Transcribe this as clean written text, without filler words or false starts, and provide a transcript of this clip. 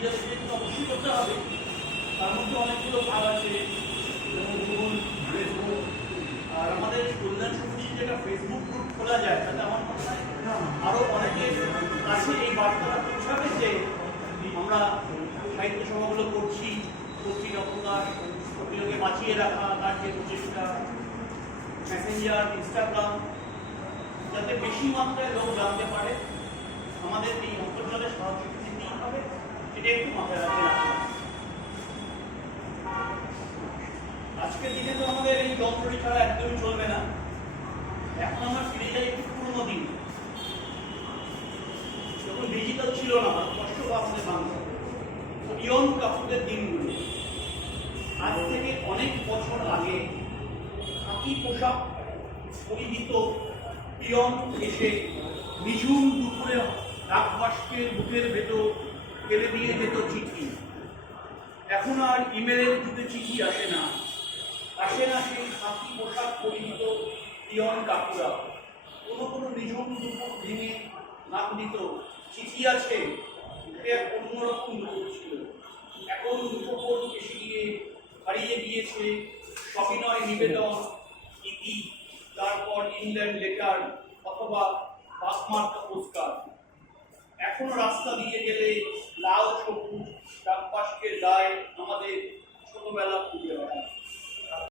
Digitalization অবশ্যই করতে হবে। তার মধ্যে অনেকগুলো ভাগ আছে, যেমন গুগল, ফেসবুক। আর আমাদের কল্যাণ সমিতির যেটা ফেসবুক গ্রুপ খোলা যায়, তাতে আমার মনে হয় আরও অনেকের কাছে এই বার্তাটা পৌঁছাবে যে আমরা সাহিত্য সভাগুলো করছি, পত্রিকা প্রকাশ, ওগুলোকে বাঁচিয়ে রাখা, তার যে প্রচেষ্টা, মেসেঞ্জার, ইনস্টাগ্রাম, যাতে বেশি মাত্রায় লোক জানতে পারে আমাদের এই অন্তর্জালে সাহায্য দিতেই হবে, সেটা একটু মাথায় রাখতে হবে। আজকের দিনে তো আমাদের এই যন্ত্রটি ছাড়া একদমই চলবে না। এখন আমরা ফিরে যাই একটু পুরোনো দিন, যখন ডিজিটাল ছিল না, কষ্ট আমাদের বাংলা ইয়ং কাপুরের দিনগুলো। আজ থেকে অনেক বছর আগে খাকি পোশাক পরিহিত পিয়ন এসে নিঝুম দুপুরে ডাকবাস্কের বুকের ভেতর ফেলে দিয়ে যেত চিঠি। এখন আর ইমেলের যুগে চিঠি আসে না সেই খাকি পোশাক পরিহিত পিয়ন কাকুরা। কোনো নিঝুম দুপুর ভেঙে নাম দিত চিঠি আছে, এক অন্যরকম রূপ ছিল। এখন উপকূল এসে গিয়ে হারিয়ে গিয়েছে সবিনয় নিবেদন, ইতি, তারপর ইংল্যান্ড লেটার অথবা পাসমার্কা পোস্টকার্ড। এখনো রাস্তা দিয়ে গেলে লাল সবুজ ডাকবাস্কের গায়ে আমাদের ছোটবেলা খুঁজে বেড়ায়।